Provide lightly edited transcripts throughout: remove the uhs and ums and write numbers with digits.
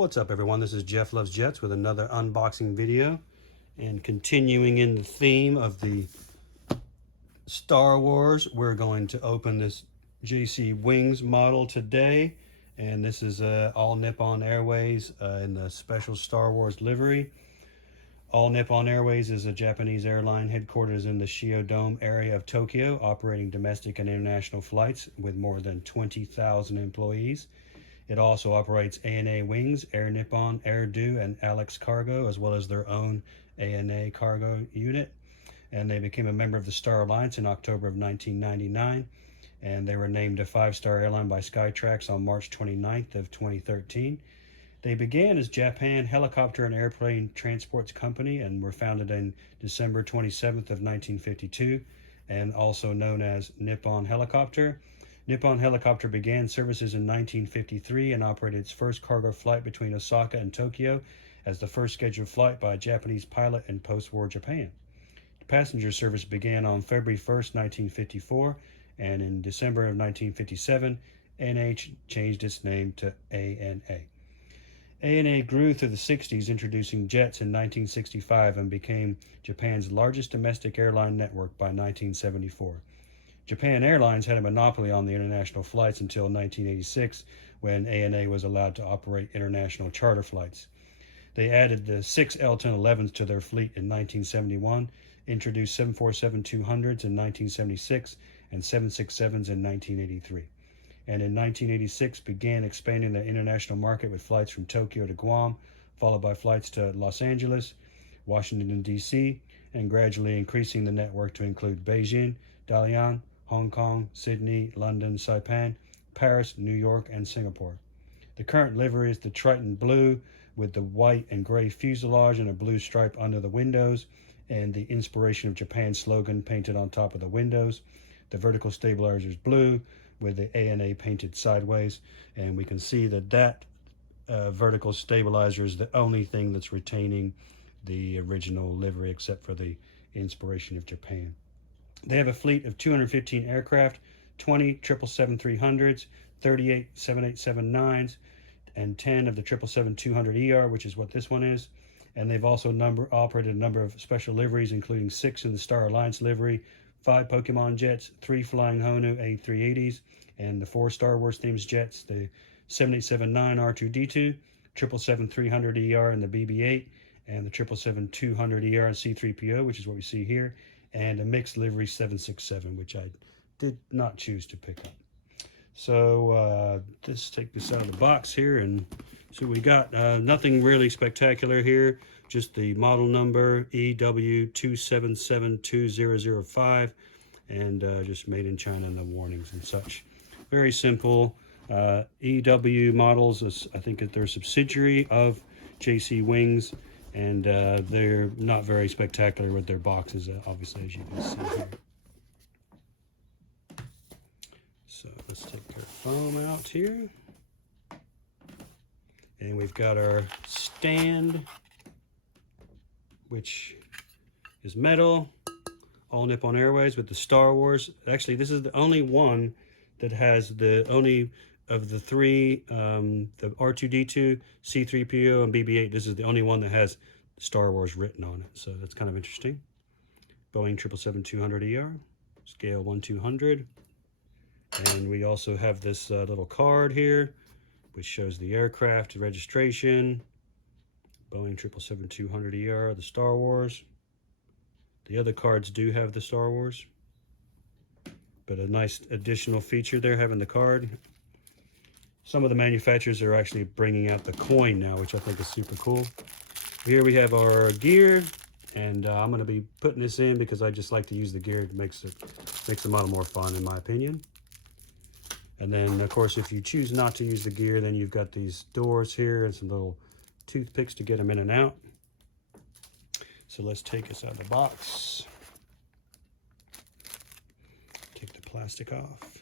What's up everyone, this is Jeff Loves Jets with another unboxing video, and continuing in the theme of the Star Wars, we're going to open this JC Wings model today, and this is all Nippon Airways in the special Star Wars livery. All Nippon Airways is a Japanese airline headquartered in the Shiodome area of Tokyo, operating domestic and international flights with more than 20,000 employees. It also operates ANA Wings, Air Nippon, Air Do, and Allex Cargo, as well as their own ANA Cargo unit. And they became a member of the Star Alliance in October of 1999. And they were named a 5-star airline by Skytrax on March 29th of 2013. They began as Japan Helicopter and Airplane Transports Company and were founded in December 27th of 1952, and also known as Nippon Helicopter. Nippon Helicopter began services in 1953 and operated its first cargo flight between Osaka and Tokyo as the first scheduled flight by a Japanese pilot in post-war Japan. Passenger service began on February 1st, 1954, and in December of 1957, NH changed its name to ANA. ANA grew through the 60s, introducing jets in 1965 and became Japan's largest domestic airline network by 1974. Japan Airlines had a monopoly on the international flights until 1986, when ANA was allowed to operate international charter flights. They added the 6 L-1011s to their fleet in 1971, introduced 747-200s in 1976, and 767s in 1983. And in 1986 began expanding the international market with flights from Tokyo to Guam, followed by flights to Los Angeles, Washington, D.C., and gradually increasing the network to include Beijing, Dalian, Hong Kong, Sydney, London, Saipan, Paris, New York, and Singapore. The current livery is the Triton Blue with the white and gray fuselage and a blue stripe under the windows, and the Inspiration of Japan slogan painted on top of the windows. The vertical stabilizer is blue with the ANA painted sideways, and we can see that vertical stabilizer is the only thing that's retaining the original livery except for the Inspiration of Japan. They have a fleet of 215 aircraft, 20 777-300s, 38 787-9s, and 10 of the 777-200ER, which is what this one is. And they've also operated a number of special liveries, including 6 in the Star Alliance livery, 5 Pokemon jets, 3 Flying Honu A380s, and the 4 Star Wars themed jets, the 787-9 R2D2, 777-300ER and the BB-8, and the 777-200ER and C-3PO, which is what we see here, and a mixed livery 767, which I did not choose to pick up. So let's take this out of the box here and see what we got. Nothing really spectacular here, just the model number EW2789009A, and just made in China and the warnings and such. Very simple. EW models, I think that they're a subsidiary of JC Wings, and they're not very spectacular with their boxes, obviously, as you can see here. So let's take our foam out here. And we've got our stand, which is metal, all Nippon Airways with the Star Wars. Actually, this is the only one that has only of the 3, the R2D2, C-3PO, and BB-8, this is the only one that has Star Wars written on it. So that's kind of interesting. Boeing 777-200ER, scale 1/200. And we also have this little card here, which shows the aircraft registration. Boeing 777-200ER, the Star Wars. The other cards do have the Star Wars, but a nice additional feature there, having the card. Some of the manufacturers are actually bringing out the coin now, which I think is super cool. Here we have our gear, and I'm going to be putting this in because I just like to use the gear. It makes the model more fun, in my opinion. And then, of course, if you choose not to use the gear, then you've got these doors here and some little toothpicks to get them in and out. So let's take this out of the box. Take the plastic off.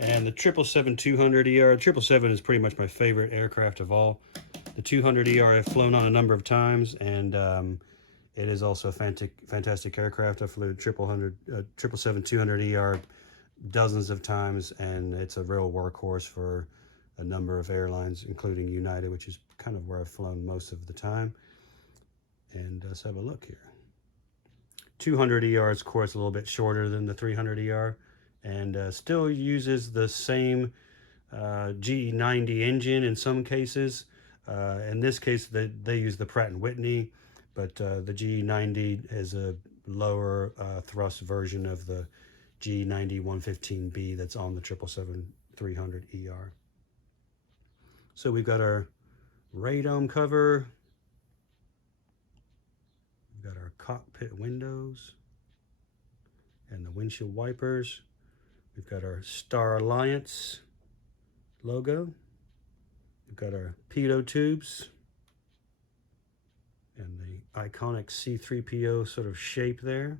And the 777-200ER, 777 is pretty much my favorite aircraft of all. The 200ER I've flown on a number of times, and it is also a fantastic aircraft. I flew 777-200ER dozens of times, and it's a real workhorse for a number of airlines, including United, which is kind of where I've flown most of the time. And let's have a look here. 200ER is, of course, a little bit shorter than the 300ER, and still uses the same GE90 engine in some cases. In this case, they use the Pratt & Whitney, but the GE90 is a lower thrust version of the GE90 115B that's on the 777-300ER. So we've got our radome cover. We've got our cockpit windows and the windshield wipers. We've got our Star Alliance logo. We've got our pitot tubes and the iconic C-3PO sort of shape there.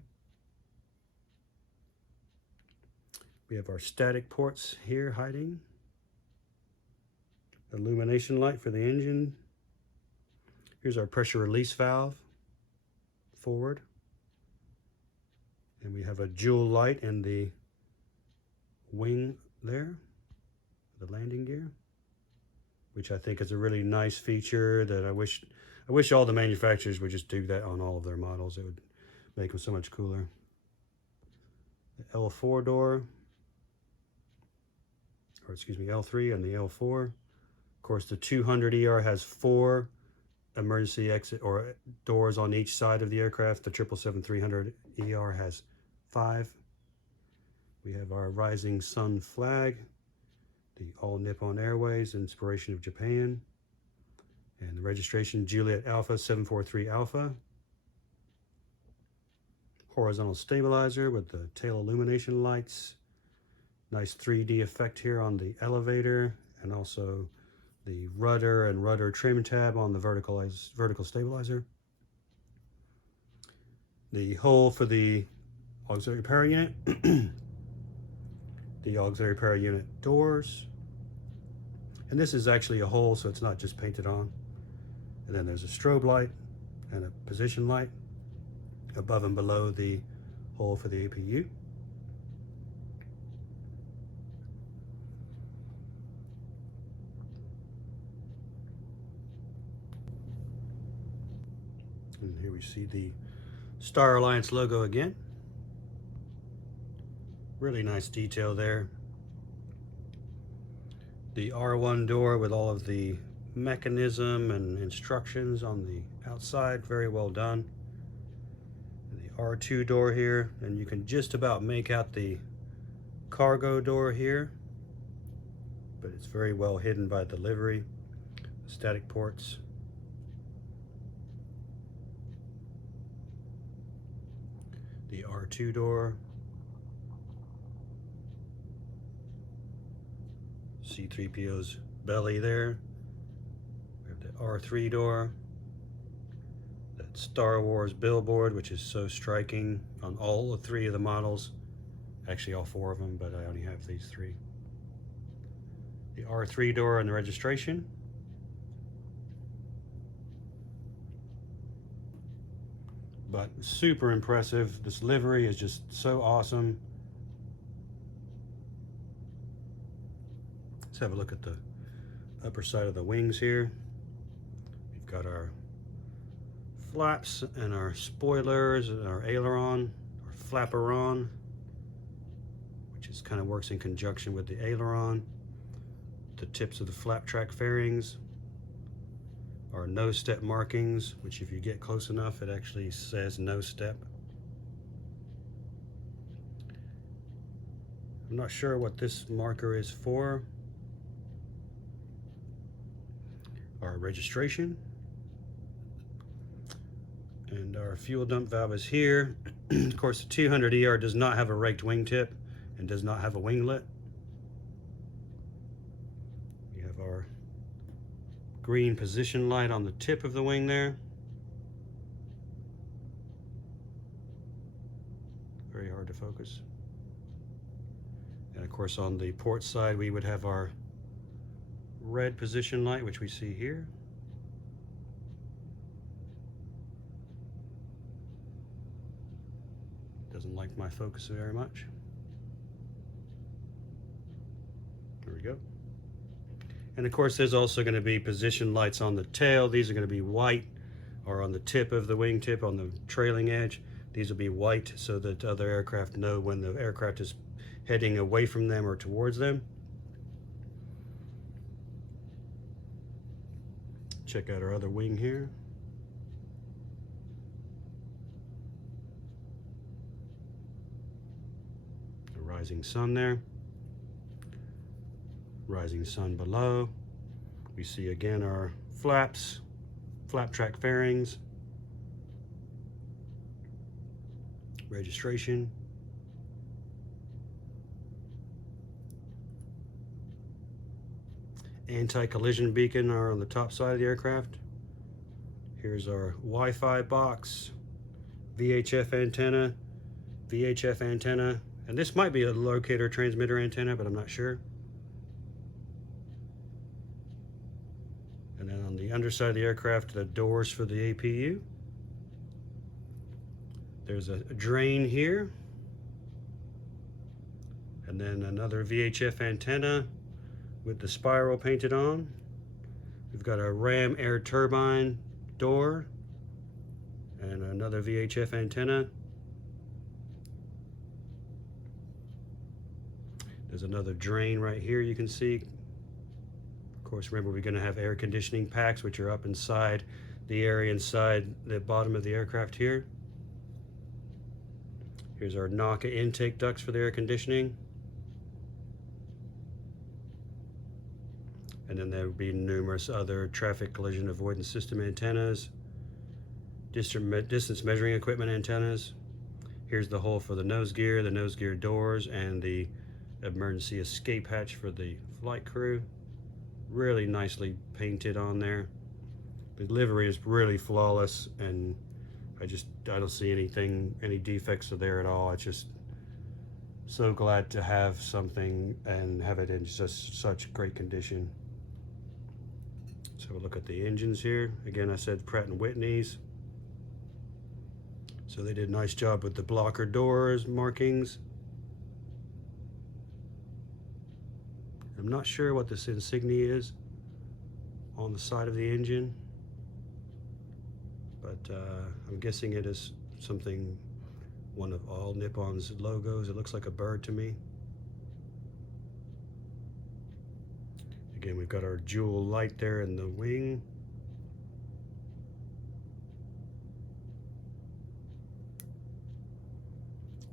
We have our static ports here hiding. Illumination light for the engine. Here's our pressure release valve forward. And we have a jewel light in the wing there, the landing gear, which I think is a really nice feature that I wish all the manufacturers would just do that on all of their models. It would make them so much cooler. The L4 door, or excuse me, L3 and the L4. Of course, the 200ER has 4 emergency exit or doors on each side of the aircraft. The 777-300ER has 5. We have our rising sun flag, the all Nippon Airways, inspiration of Japan, and the registration Juliet Alpha 743 Alpha. Horizontal stabilizer with the tail illumination lights. Nice 3D effect here on the elevator, and also the rudder and rudder trim tab on the vertical stabilizer. The hole for the auxiliary power unit. The auxiliary power unit doors. And this is actually a hole, so it's not just painted on. And then there's a strobe light and a position light above and below the hole for the APU. And here we see the Star Alliance logo again. Really nice detail there. The R1 door with all of the mechanism and instructions on the outside, very well done. And the R2 door here, and you can just about make out the cargo door here, but it's very well hidden by the livery. The static ports. The R2 door. C-3PO's belly there. We have the R3 door. That Star Wars billboard, which is so striking on all 3 of the models. Actually all 4 of them, but I only have these 3. The R3 door and the registration. But super impressive. This livery is just so awesome. Let's have a look at the upper side of the wings here. We've got our flaps and our spoilers and our aileron, or flapperon, which is kind of works in conjunction with the aileron. The tips of the flap track fairings. Our nose step markings, which if you get close enough, it actually says nose step. I'm not sure what this marker is for. Our registration. And our fuel dump valve is here. Of course, the 200ER does not have a raked wingtip and does not have a winglet. We have our green position light on the tip of the wing there. Very hard to focus. And of course on the port side we would have our red position light, which we see here. Doesn't like my focus very much. go. And of course, there's also going to be position lights on the tail. These are going to be white, or on the tip of the wingtip, on the trailing edge. These will be white so that other aircraft know when the aircraft is heading away from them or towards them. Check out our other wing here. The rising sun there. Rising sun below. We see again our flaps, flap track fairings, registration, anti-collision beacon are on the top side of the aircraft. Here's our Wi-Fi box, VHF antenna, and this might be a locator transmitter antenna, but I'm not sure. And then on the underside of the aircraft, the doors for the APU. There's a drain here. And then another VHF antenna with the spiral painted on. We've got a ram air turbine door and another VHF antenna. There's another drain right here you can see. Of course, remember, we're going to have air conditioning packs, which are up inside the area inside the bottom of the aircraft here. Here's our NACA intake ducts for the air conditioning. And then there will be numerous other traffic collision avoidance system antennas, distance measuring equipment antennas. Here's the hole for the nose gear doors, and the emergency escape hatch for the flight crew. Really nicely painted on there. The livery is really flawless, and I don't see any defects are there at all. It's just so glad to have something and have it in just such great condition. So we'll look at the engines here. Again, I said Pratt & Whitney's. So they did a nice job with the blocker doors markings. I'm not sure what this insignia is on the side of the engine, but I'm guessing it is something, one of all Nippon's logos. It looks like a bird to me. Again, we've got our jewel light there in the wing.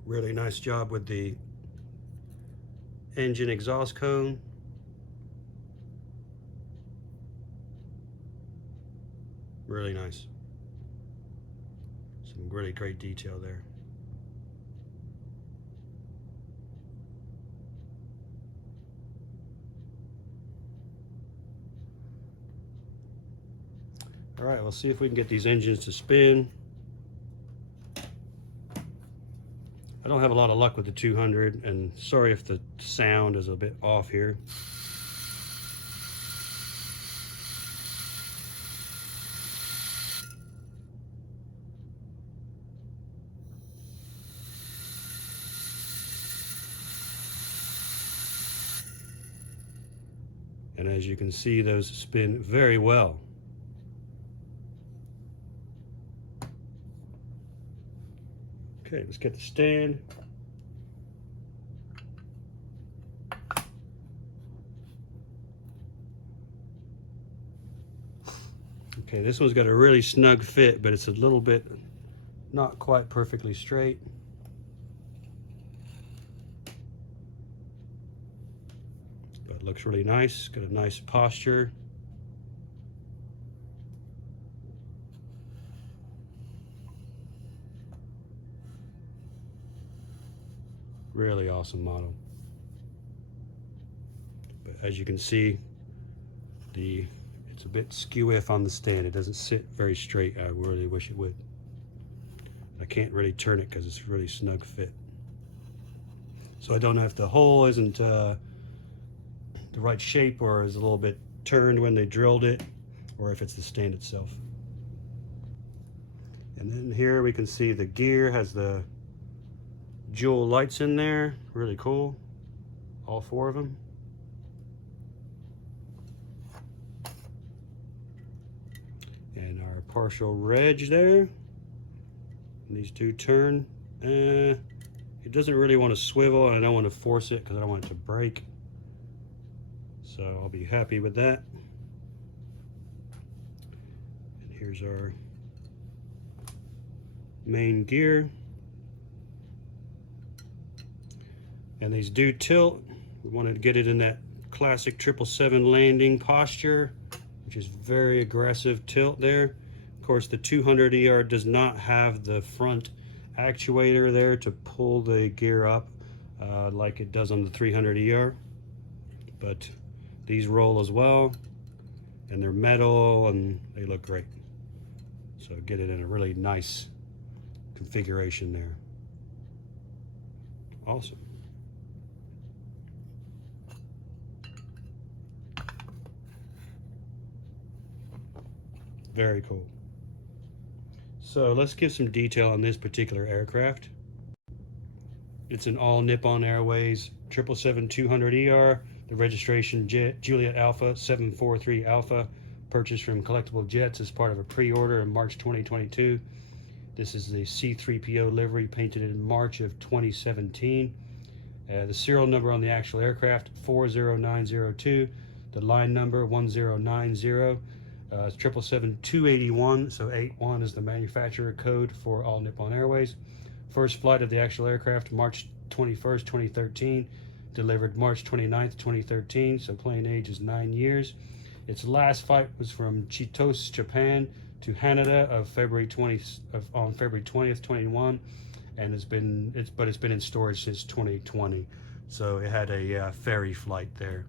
Really nice job with the engine exhaust cone. Really nice. Some really great detail there. All right, we'll see if we can get these engines to spin. I don't have a lot of luck with the 200, and sorry if the sound is a bit off here. And as you can see, those spin very well. Okay, let's get the stand. Okay, this one's got a really snug fit, but it's a little bit not quite perfectly straight. But it looks really nice, got a nice posture. Really awesome model. But as you can see, it's a bit skew-iff on the stand. It doesn't sit very straight. I really wish it would. I can't really turn it because it's really snug fit. So I don't know if the hole isn't the right shape, or is a little bit turned when they drilled it, or if it's the stand itself. And then here we can see the gear has the jewel lights in there. Really cool. All four of them. partial reg there. And these do turn. It doesn't really want to swivel, and I don't want to force it because I don't want it to break. So I'll be happy with that. And here's our main gear. And these do tilt. We wanted to get it in that classic 777 landing posture, which is very aggressive tilt there. Of course, the 200ER does not have the front actuator there to pull the gear up like it does on the 300ER, but these roll as well, and they're metal and they look great. So get it in a really nice configuration there. Awesome. Very cool. So let's give some detail on this particular aircraft. It's an all Nippon Airways 777-200ER, the registration Juliet Alpha 743 Alpha, purchased from Collectible Jets as part of a pre-order in March 2022. This is the C-3PO livery, painted in March of 2017. The serial number on the actual aircraft 40902, the line number 1090. 777-281, so 81 is the manufacturer code for all Nippon Airways. First flight of the actual aircraft, March 21st, 2013. Delivered March 29th, 2013, so plane age is 9 years. Its last flight was from Chitose, Japan to Haneda on February 20th, 21, and it's been in storage since 2020. So it had a ferry flight there.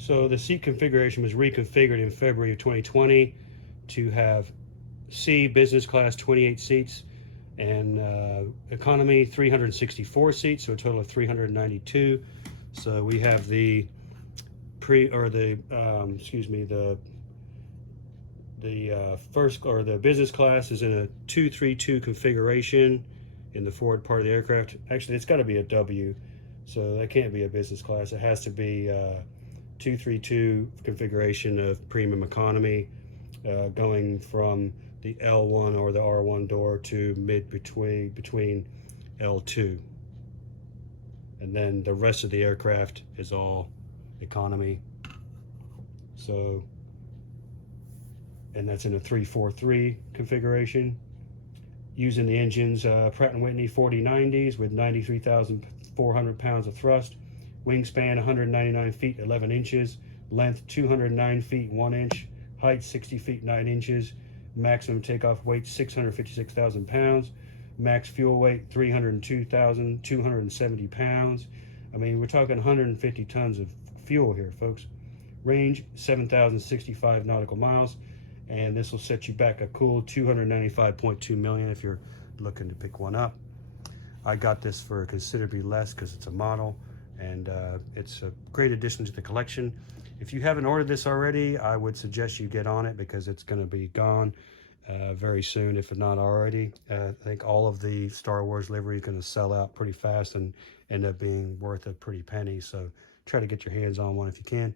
So the seat configuration was reconfigured in February of 2020 to have C business class 28 seats and economy 364 seats, so a total of 392. So we have the the business class is in a 232 configuration in the forward part of the aircraft. Actually, it's got to be a W, so that can't be a business class. It has to be 232 configuration of premium economy, going from the L1 or the R1 door to between L2, and then the rest of the aircraft is all economy. So, and that's in a 343 configuration, using the engines Pratt & Whitney 4090s with 93,400 pounds of thrust. Wingspan 199 feet 11 inches, length 209 feet 1 inch, height 60 feet 9 inches, maximum takeoff weight 656,000 pounds, max fuel weight 302,270 pounds. I mean, we're talking 150 tons of fuel here, folks. Range 7,065 nautical miles, and this will set you back a cool $295.2 million if you're looking to pick one up. I got this for considerably less because it's a model, and it's a great addition to the collection. If you haven't ordered this already, I would suggest you get on it because it's going to be gone very soon, if not already. I think all of the Star Wars livery is going to sell out pretty fast and end up being worth a pretty penny. So try to get your hands on one if you can.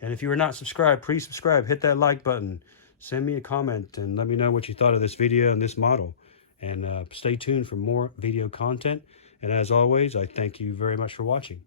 And if you are not subscribed, please subscribe. Hit that like button. Send me a comment and let me know what you thought of this video and this model. And stay tuned for more video content. And as always, I thank you very much for watching.